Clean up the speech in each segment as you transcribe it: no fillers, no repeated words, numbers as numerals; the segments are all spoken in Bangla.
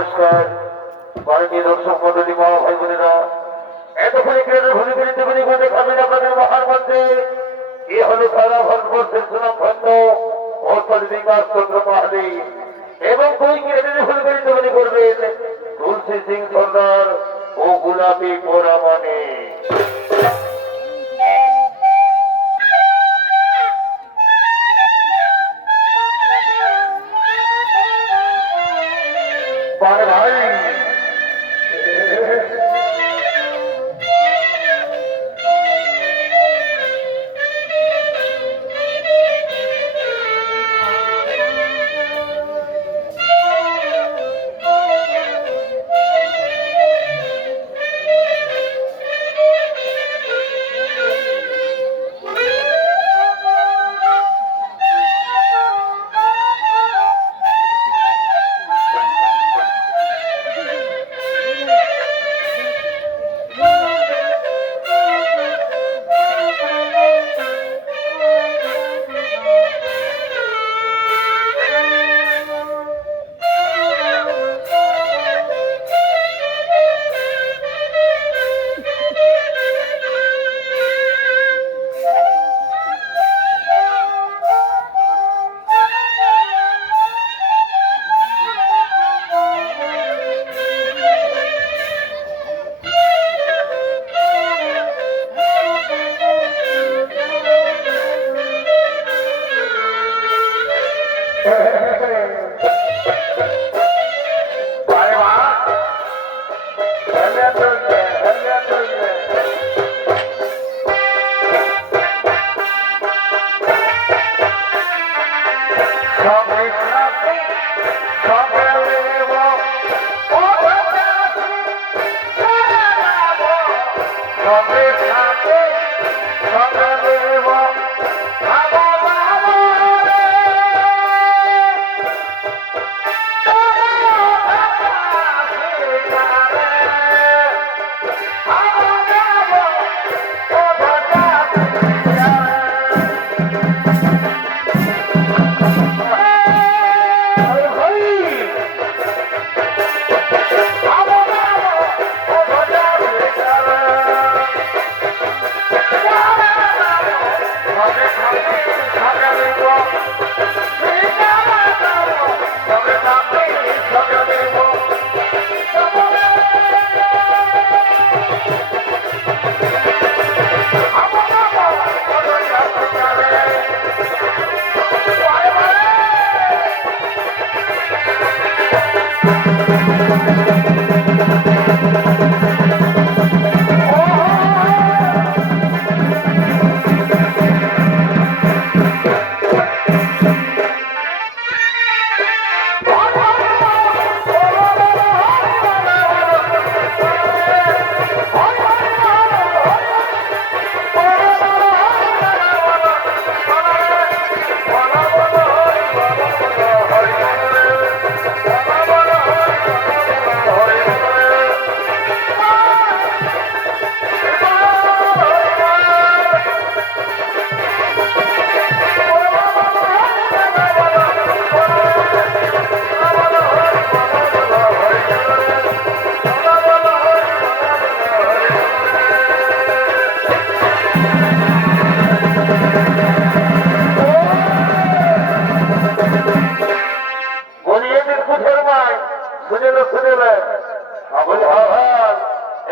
নমস্কার মাননীয় দর্শক মন্ডলী মা ভাই বোনেরা এতক্ষণে ক্রীড়ার ভূমি করিতে বলি বলে খাবেন আপনাদের মহার মধ্যে এ হলো সারা ভারতবর্ষের সুনামধন্য অর্থাৎ বিকাশ চন্দ্র পাহাড়ি এবং দুই ক্রীড়ার ভূমি করিতে বলি করবেন তুলসী সিং সর্দার ও গোলাপী পোড়ামানে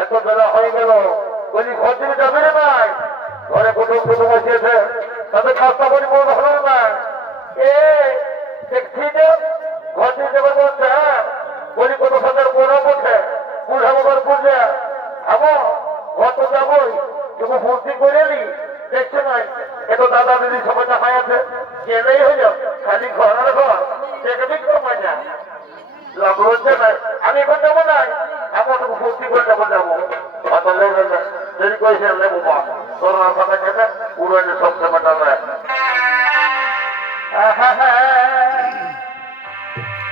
এত বেলা হয়ে গেল বলি ঘর থেকে যাবে রে ভাই ঘরে প্রথম বসিয়েছে তাদের কাজটা বলি মনে হলো না এ দেখছি যে ঘর থেকে যাবে বলছে হ্যাঁ বলি কোনো সাথে বোনা বলছে বুঝাবো বুঝে খাবো ঘর তো যাবোই কিন্তু ফুর্তি করে নি দেখছে নাই এত দাদা দিদি সবাই হাই আছে গেলেই হয়ে যাও খালি ঘর আর ঘর দেখে দিচ্ছ মাইনা লাভ হচ্ছে না আমি এখন যাবো না আমার ফুর্তি করে যাবো যাবো দেরি করেছে নেবো মা তোর কথা খেতে পুরো সব সেবাটা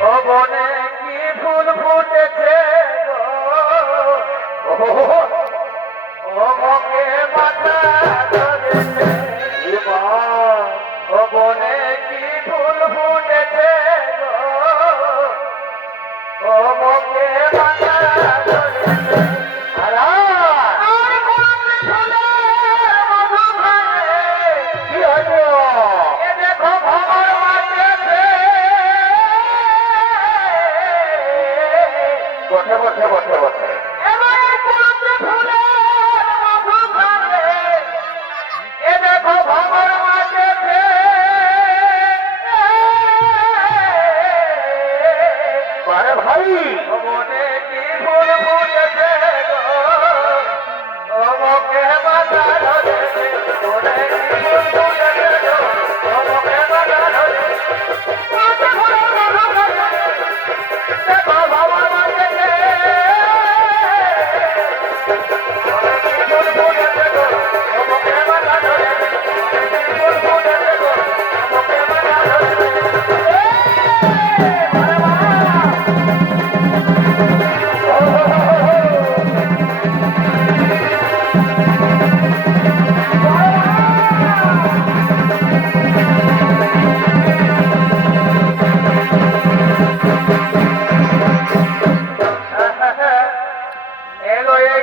ও বনে কি ফুল ফুটেছে ও মকে মাথা ধরেছে ও বনে কি ফুল ফুটেছে ও মকে বসে বসে বসে ভাই মনে কি ভুল বুঝেছে গো ওমকে বাধা ধরেছে মনে কি ভুল বুঝেছে গো ওমকে বাধা ধরেছে দেখো বাবা মাঝে মনে কি ভুল বুঝেছে গো ওমকে বাধা ধরেছে মনে কি ভুল বুঝেছে গো ওমকে বাধা ধরেছে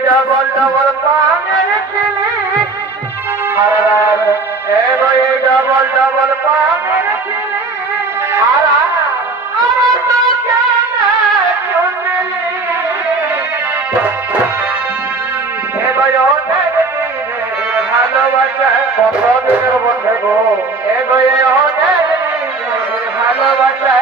ডবল ডবল পানের ছিলি ডবল ডবল পানের ছিলি ভালোবাসা কতদিনের বসে গো ভালোবাসা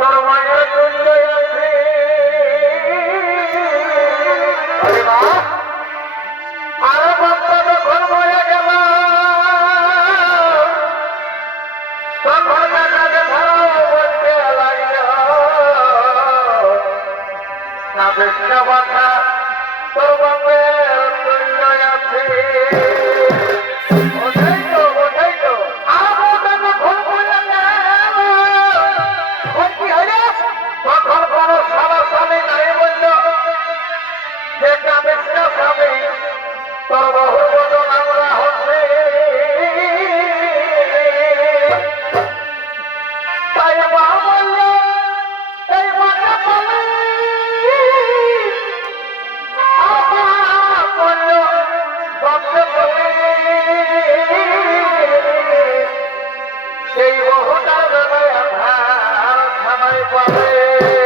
তোর মায়ের তুল্য আছে আরে মা আর বাচ্চা যখন হয়ে গেল তখন কাকাকে ধরাও বলতে লাগল না বেশটা বাধা তোর বাপের তুল্য আছে ওটাই তো আর ওটা যখন হয়ে গেল কি হইলে তখন কোনো সারা স্বামী নাই বলল যে কামেশটা স্বামী তোর বহু বদন আমরা হচ্ছে তাই মা বলল এই মাকে বলে বলল বাপকে বলে সেই বহুটার বেলায় আধার থানায় পাবে